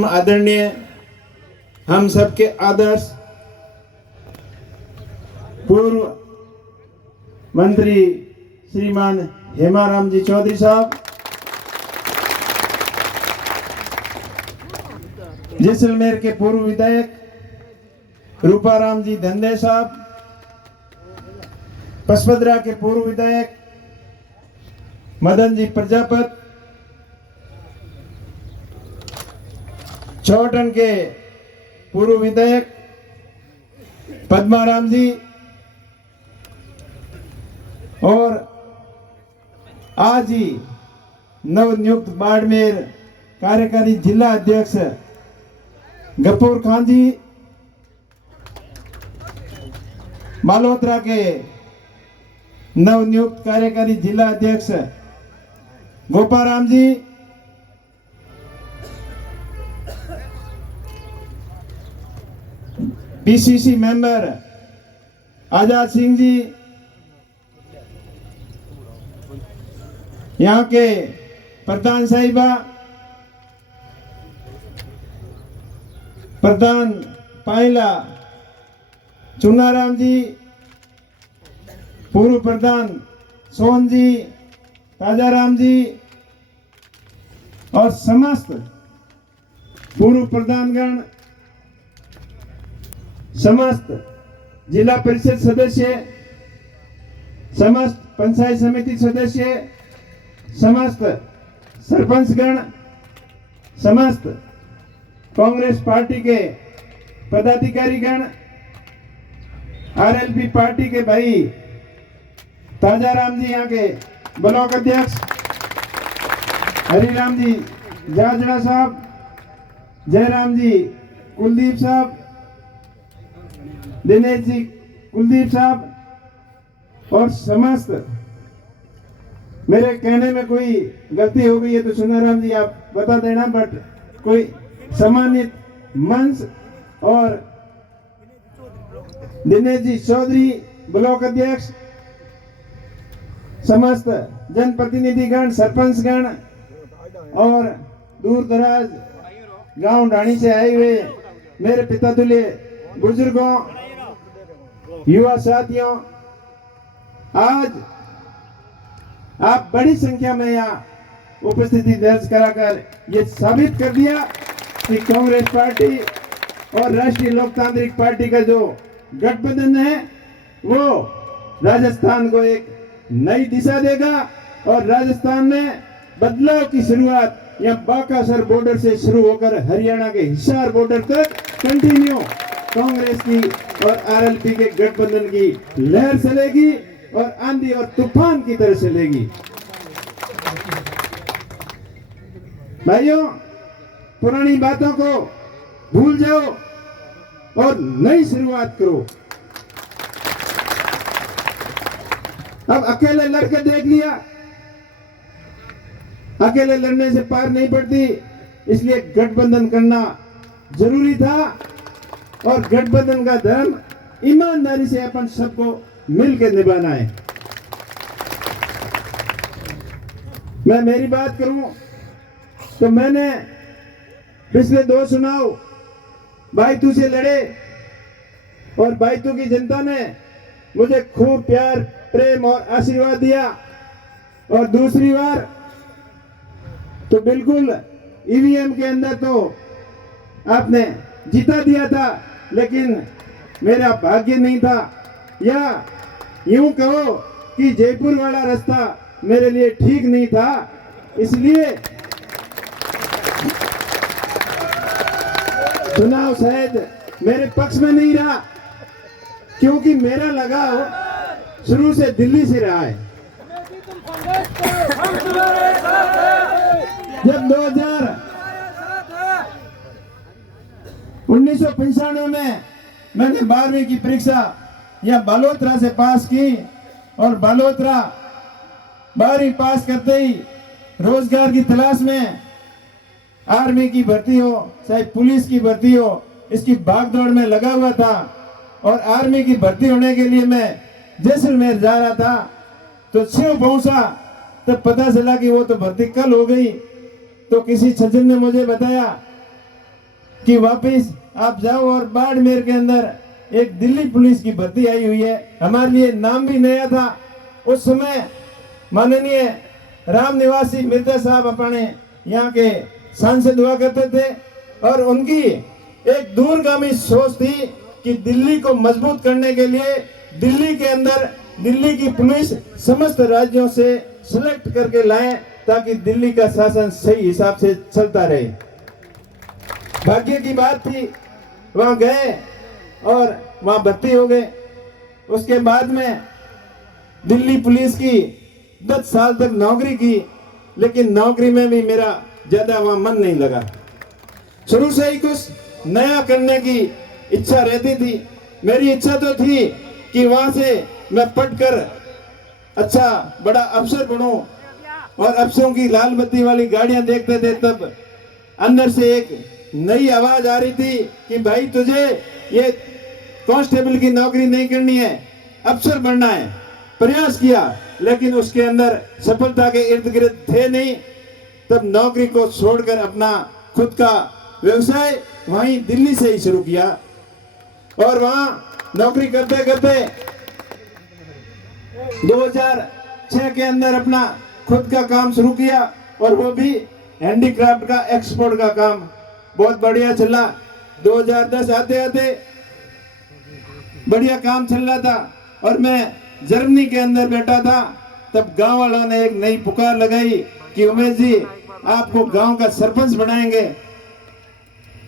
परम आदरणीय हम सबके आदर्श पूर्व मंत्री श्रीमान हेमाराम जी चौधरी साहब, जैसलमेर के पूर्व विधायक रूपाराम जी धंधे साहब, पसपदरा के पूर्व विधायक मदन जी प्रजापत, चौटन के पूर्व विधायक पद्माराम जी और आज ही नवनियुक्त बाड़मेर कार्यकारी जिला अध्यक्ष गफूर खान जी, मालहोत्रा के नवनियुक्त कार्यकारी जिला अध्यक्ष गोपाराम जी, पीसीसी मेंबर आजाद सिंह जी, यहाँ के प्रधान साहिबा, प्रधान पाइला चुनाराम जी, पूर्व प्रधान सोहन जी, ताजाराम जी और समस्त पूर्व प्रधानगण, समस्त जिला परिषद सदस्य, समस्त पंचायत समिति सदस्य, समस्त सरपंचगण, समस्त कांग्रेस पार्टी के पदाधिकारीगण, आरएलपी पार्टी के भाई ताजाराम जी यहाँ के ब्लॉक अध्यक्ष, हरिराम जी जाजड़ा साहब, जयराम जी कुलदीप साहब, दिनेश जी कुलदीप साहब और समस्त, मेरे कहने में कोई गलती हो गई है तो सुनाराम जी आप बता देना, बट कोई सम्मानित मंच और दिनेश जी चौधरी ब्लॉक अध्यक्ष, समस्त जनप्रतिनिधिगण, सरपंचगण और दूर दराज गांव ढाणी से आए हुए मेरे पिता तुल्य बुजुर्गों, युवा साथियों, आज आप बड़ी संख्या में यहाँ उपस्थिति दर्ज कराकर ये साबित कर दिया कि कांग्रेस पार्टी और राष्ट्रीय लोकतांत्रिक पार्टी का जो गठबंधन है वो राजस्थान को एक नई दिशा देगा और राजस्थान में बदलाव की शुरुआत यहाँ बाकासर बॉर्डर से शुरू होकर हरियाणा के हिसार बॉर्डर तक कंटिन्यू कांग्रेस की और आरएलपी के गठबंधन की लहर चलेगी और आंधी और तूफान की तरह चलेगी। भाइयों, पुरानी बातों को भूल जाओ और नई शुरुआत करो। अब अकेले लड़के देख लिया, अकेले लड़ने से पार नहीं पड़ती, इसलिए गठबंधन करना जरूरी था और गठबंधन का धर्म ईमानदारी से अपन सबको मिलकर निभाना है। मैं मेरी बात करूं तो मैंने पिछले 2 चुनाव बायतू से लड़े और बायतू की जनता ने मुझे खूब प्यार, प्रेम और आशीर्वाद दिया और दूसरी बार तो बिल्कुल ईवीएम के अंदर तो आपने जिता दिया था, लेकिन मेरा भाग्य नहीं था, या यूं कहो कि जयपुर वाला रास्ता मेरे लिए ठीक नहीं था, इसलिए चुनाव शायद मेरे पक्ष में नहीं रहा, क्योंकि मेरा लगाव शुरू से दिल्ली से रहा है। जब 1995 में मैंने 12वीं की परीक्षा या बालोतरा से पास की और बालोतरा 12वीं पास करते ही रोजगार की तलाश में आर्मी की भर्ती हो चाहे पुलिस की भर्ती हो, इसकी भागदौड़ में लगा हुआ था और आर्मी की भर्ती होने के लिए मैं जैसलमेर जा रहा था तो शिव पहुंचा, तब पता चला कि वो तो भर्ती कल हो गई। तो किसी सज्जन ने मुझे बताया कि वापस आप जाओ और बाड़मेर के अंदर एक दिल्ली पुलिस की भर्ती आई हुई है। हमारे लिए नाम भी नया था। उस समय माननीय राम निवासी मिर्जा साहब अपने यहाँ के सांसद हुआ करते थे और उनकी एक दूरगामी सोच थी कि दिल्ली को मजबूत करने के लिए दिल्ली के अंदर दिल्ली की पुलिस समस्त राज्यों से सिलेक्ट करके लाएं ताकि दिल्ली का शासन सही हिसाब से चलता रहे। भाग्य की बात थी, वहां गए और वहां भर्ती हो गए। उसके बाद में दिल्ली पुलिस की 10 साल तक नौकरी की, लेकिन नौकरी में भी मेरा ज्यादा वहां मन नहीं लगा। शुरू से ही कुछ नया करने की इच्छा रहती थी। मेरी इच्छा तो थी कि वहां से मैं पढ़कर अच्छा बड़ा अफसर बनूं और अफसरों की लाल बत्ती वाली गाड़ियां देखते थे तब अंदर से एक नई आवाज आ रही थी कि भाई तुझे ये कांस्टेबल की नौकरी नहीं करनी है, अफसर बनना है। प्रयास किया लेकिन उसके अंदर सफलता के इर्द गिर्द थे नहीं। तब नौकरी को छोड़कर अपना खुद का व्यवसाय वहीं दिल्ली से ही शुरू किया और वहां नौकरी करते करते 2006 के अंदर अपना खुद का काम शुरू किया और वो भी हैंडीक्राफ्ट का एक्सपोर्ट का काम बहुत बढ़िया चला। 2010 आते आते बढ़िया काम चल रहा था और मैं जर्मनी के अंदर बैठा था। तब गांव वालों ने एक नई पुकार लगाई कि उमेश जी आपको गांव का सरपंच बनाएंगे।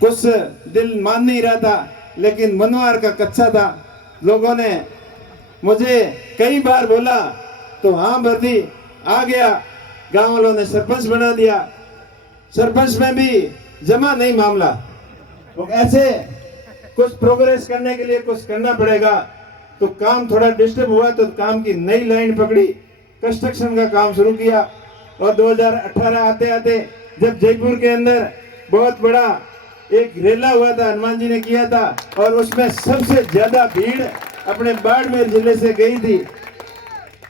कुछ दिल मान नहीं रहा था लेकिन मनवार का कच्चा था। लोगों ने मुझे कई बार बोला तो हाँ भर्ती आ गया। गांव वालों ने सरपंच बना दिया। सरपंच में भी जमा नहीं मामला। तो ऐसे कुछ प्रोग्रेस करने के लिए कुछ करना पड़ेगा। तो काम थोड़ा डिस्टर्ब हुआ तो काम की नई लाइन पकड़ी, कंस्ट्रक्शन का काम शुरू किया और 2018 आते आते जब जयपुर के अंदर बहुत बड़ा एक रेला हुआ था, हनुमान जी ने किया था और उसमें सबसे ज्यादा भीड़ अपने बाड़मेर जिले से गई थी।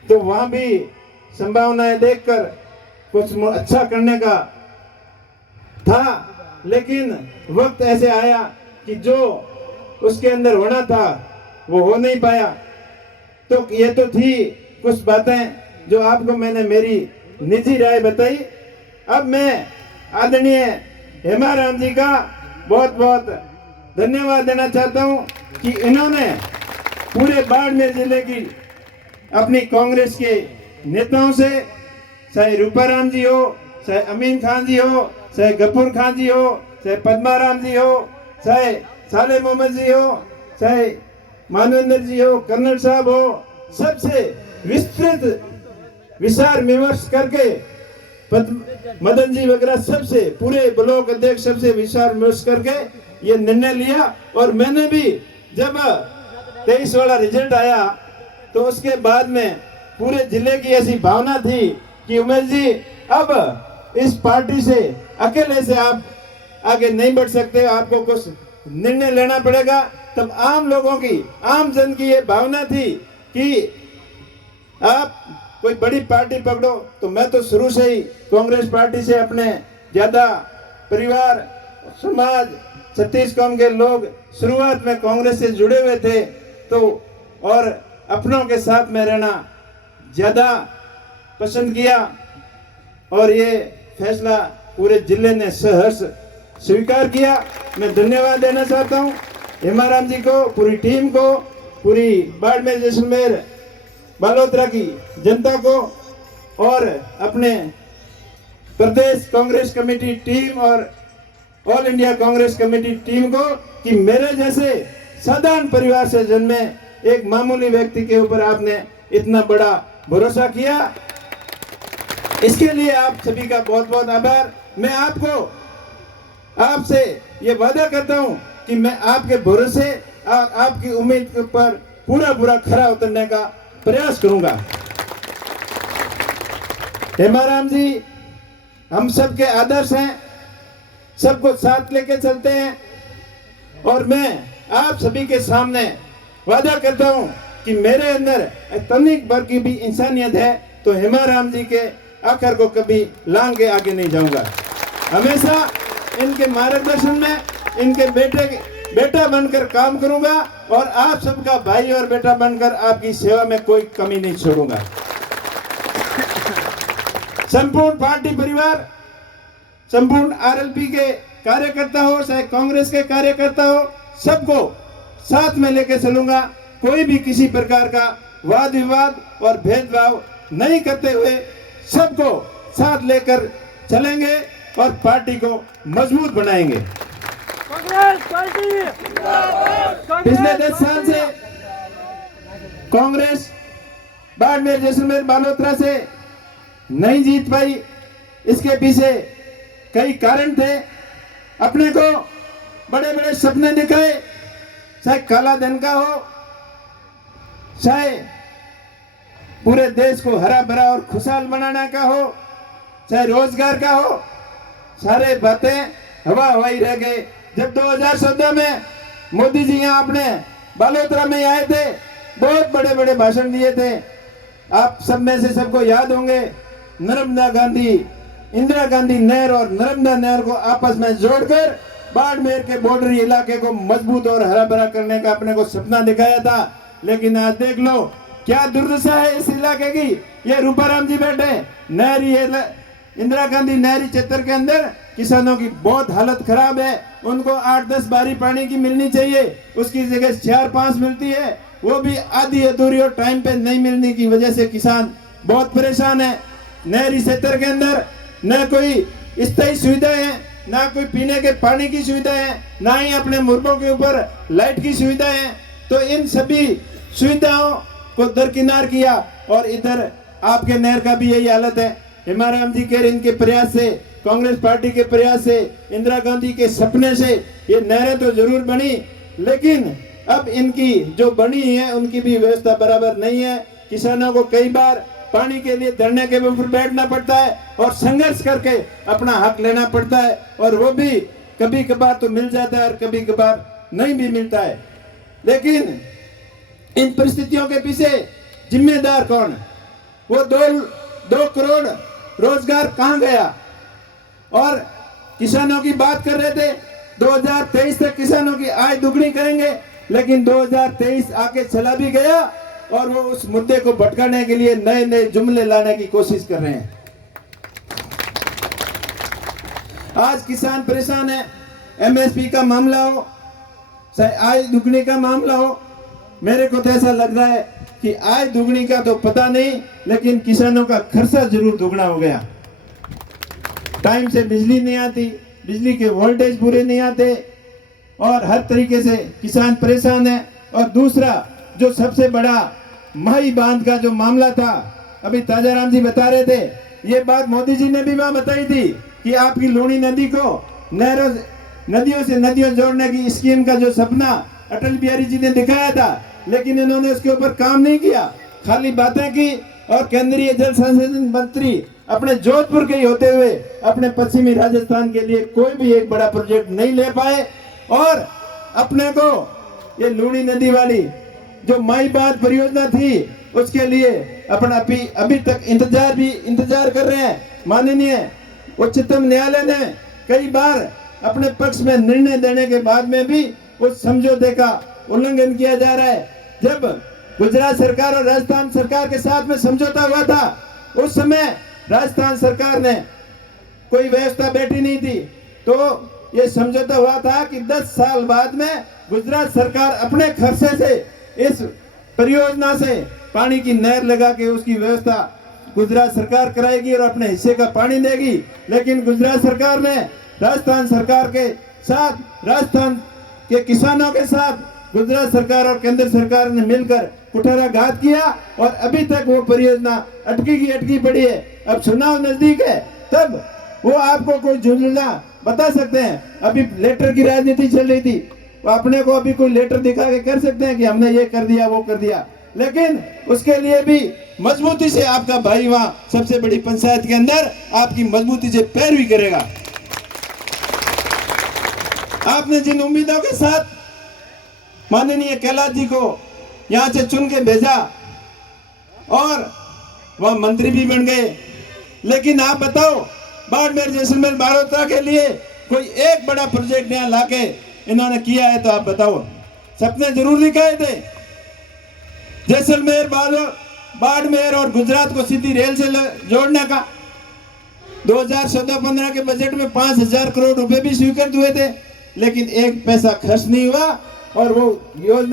तो वहां भी संभावनाएं देखकर कुछ अच्छा करने का था, लेकिन वक्त ऐसे आया कि जो उसके अंदर होना था वो हो नहीं पाया। तो ये तो थी कुछ बातें जो आपको मैंने मेरी निजी राय बताई। अब मैं आदरणीय हेमाराम जी का बहुत बहुत धन्यवाद देना चाहता हूं कि इन्होंने पूरे बाड़मेर जिले की अपनी कांग्रेस के नेताओं से, चाहे रूपाराम जी हो, चाहे अमीन खान जी हो, चाहे गफूर खान जी हो, चाहे पद्माराम जी हो, चाहे साले मोहम्मद जी हो, चाहे मानवेंद्र जी हो, कर्नल साहब हो, सबसे विस्तृत विचार विमर्श करके मदन जी वगैरह सबसे पूरे ब्लॉक अध्यक्ष सबसे विचार विमर्श करके ये निर्णय लिया। और मैंने भी जब 23 वाला रिजल्ट आया तो उसके बाद में पूरे जिले की ऐसी भावना थी कि उमेश जी अब इस पार्टी से अकेले से आप आगे नहीं बढ़ सकते, आपको कुछ निर्णय लेना पड़ेगा। तब आम लोगों की, आम जन की ये भावना थी कि आप कोई बड़ी पार्टी पकड़ो। तो मैं तो शुरू से ही कांग्रेस पार्टी से अपने ज्यादा परिवार, समाज, छत्तीस कौम के लोग शुरुआत में कांग्रेस से जुड़े हुए थे तो और अपनों के साथ में रहना ज्यादा पसंद किया और ये फैसला पूरे जिले ने सहर्ष स्वीकार किया। मैं धन्यवाद देना चाहता हूँ हेमाराम जी को, पूरी टीम को, पूरी बाड़मेर जैसलमेर बालोतरा की जनता को और अपने प्रदेश कांग्रेस कमेटी टीम और all India Congress committee team को कि मेरे जैसे साधारण परिवार से जन्मे एक मामूली व्यक्ति के ऊपर आपने इतना बड़ा भरोसा किया। इसके लिए आप सभी का बहुत बहुत आभार। मैं आपसे ये वादा करता हूं कि मैं आपके भरोसे आपकी उम्मीद पर पूरा खरा उतरने का प्रयास करूंगा। हेमाराम जी हम सबके आदर्श हैं, सबको साथ लेके चलते हैं और मैं आप सभी के सामने वादा करता हूं कि मेरे अंदर तनिक भर की भी इंसानियत है तो हेमाराम जी के आखिर को कभी लांग के आगे नहीं जाऊंगा। हमेशा इनके मार्गदर्शन में, इनके बेटा बनकर काम करूंगा और आप सबका भाई और बेटा बनकर आपकी सेवा में कोई कमी नहीं छोड़ूंगा। संपूर्ण पार्टी परिवार, संपूर्ण आरएलपी के कार्यकर्ता हो चाहे कांग्रेस के कार्यकर्ता हो, सबको साथ में लेकर चलूंगा। कोई भी किसी प्रकार का वाद विवाद और भेदभाव नहीं करते हुए सबको साथ लेकर चलेंगे और पार्टी को मजबूत बनाएंगे। कांग्रेस पार्टी पिछले 10 साल से कांग्रेस बाड़मेर, जैसलमेर, बालोतरा से नहीं जीत पाई। इसके पीछे कई कारण थे। अपने को बड़े बड़े सपने दिखाए, चाहे काला धन का हो, चाहे पूरे देश को हरा भरा और खुशहाल बनाने का हो, चाहे रोजगार का हो, सारे बातें हवा हवाई रह गए। जब 2014 में मोदी जी यहाँ अपने बालोतरा में आए थे, बहुत बड़े बड़े भाषण दिए थे। आप सब में से सबको याद होंगे, नर्मदा गांधी, इंदिरा गांधी नहर और नर्मदा नहर को आपस में जोड़कर बाड़मेर के बॉर्डरी इलाके को मजबूत और हरा भरा करने का अपने को सपना दिखाया था। लेकिन आज देख लो क्या दुर्दशा है इस इलाके की। ये रूपाराम जी बैठे नहरी इंदिरा गांधी नहरी क्षेत्र के अंदर किसानों की बहुत हालत खराब है। उनको 8-10 बारी पानी की मिलनी चाहिए, उसकी जगह 4-5 मिलती है, वो भी आधी अधूरी और टाइम पे नहीं मिलने की वजह से किसान बहुत परेशान है। नहरी क्षेत्र के अंदर न कोई स्थायी सुविधा है, ना कोई पीने के पानी की सुविधा है, ना ही अपने मुर्गों के ऊपर लाइट की सुविधा है। तो इन सभी सुविधाओं को दरकिनार किया और इधर आपके नहर का भी यही हालत है। हेमाराम जी के इनके प्रयास से, कांग्रेस पार्टी के प्रयास से, इंदिरा गांधी के सपने से ये नहरें तो जरूर बनी, लेकिन अब इनकी जो बनी है उनकी भी व्यवस्था बराबर नहीं है। किसानों को कई बार पानी के लिए धरने के ऊपर बैठना पड़ता है और संघर्ष करके अपना हक लेना पड़ता है, और वो भी कभी कभार तो मिल जाता है और कभी कभार नहीं भी मिलता है। लेकिन इन परिस्थितियों के पीछे जिम्मेदार कौन? वो 2 करोड़ रोजगार कहां गया? और किसानों की बात कर रहे थे 2023 तक किसानों की आय दुगनी करेंगे, लेकिन 2023 आके चला भी गया और वो उस मुद्दे को भटकाने के लिए नए नए जुमले लाने की कोशिश कर रहे हैं। आज किसान परेशान है। एमएसपी का मामला हो चाहे आय दुगनी का मामला हो, मेरे को तो ऐसा लग रहा है कि आय दुगनी का तो पता नहीं, लेकिन किसानों का खर्चा जरूर दुगना हो गया। टाइम से बिजली नहीं आती, बिजली के वोल्टेज पूरे नहीं आते और हर तरीके से किसान परेशान है। और दूसरा जो सबसे बड़ा माही बांध का जो मामला था, अभी ताजाराम जी बता रहे थे, ये बात मोदी जी ने भी वहां बताई थी कि आपकी लूणी नदी को नदियों से नदियों जोड़ने की स्कीम का जो सपना अटल बिहारी जी ने दिखाया था, लेकिन इन्होंने उसके ऊपर काम नहीं किया, खाली बातें की। और केंद्रीय जल संसाधन मंत्री अपने जोधपुर के ही होते हुए अपने पश्चिमी राजस्थान के लिए कोई भी एक बड़ा प्रोजेक्ट नहीं ले पाए। और अपने को ये लूणी नदी वाली जो माई बांध परियोजना थी उसके लिए अपना अभी तक इंतजार कर रहे हैं। माननीय उच्चतम न्यायालय ने कई बार अपने पक्ष में निर्णय देने के बाद में भी उस समझौते का उल्लंघन किया जा रहा है। जब गुजरात सरकार और राजस्थान सरकार के साथ में समझौता हुआ था, उस समय राजस्थान सरकार ने कोई व्यवस्था बैठी नहीं थी, तो ये समझौता हुआ था कि 10 साल बाद में गुजरात सरकार अपने खर्चे से इस परियोजना से पानी की नहर लगा के उसकी व्यवस्था गुजरात सरकार कराएगी और अपने हिस्से का पानी देगी। लेकिन गुजरात सरकार ने राजस्थान सरकार के साथ, राजस्थान के किसानों के साथ गुजरात सरकार और केंद्र सरकार ने मिलकर कुठाराघात किया और अभी तक वो परियोजना अटकी पड़ी है। अब चुनाव नजदीक है, तब वो आपको कोई जुमला बता सकते हैं। अभी लेटर की राजनीति चल रही थी, वो अपने को अभी कोई लेटर दिखा के कर सकते हैं कि हमने ये कर दिया वो कर दिया, लेकिन उसके लिए भी मजबूती से आपका भाई वहां सबसे बड़ी पंचायत के अंदर आपकी मजबूती से पैरवी करेगा। आपने जिन उम्मीदों के साथ माननीय कैलाश जी को यहां से चुन के भेजा और वह मंत्री भी बन गए, लेकिन आप बताओ बाड़मेर, जैसलमेर, बालोतरा के लिए कोई एक बड़ा प्रोजेक्ट यहाँ लाके इन्होंने किया है तो आप बताओ। सपने जरूर दिखाए थे, जैसलमेर, बाड़मेर और गुजरात को सीधी रेल से जोड़ने का। 2014-15 के बजट में 5,000 करोड़ रुपए भी स्वीकृत हुए थे, लेकिन एक पैसा खर्च नहीं हुआ और वो योजना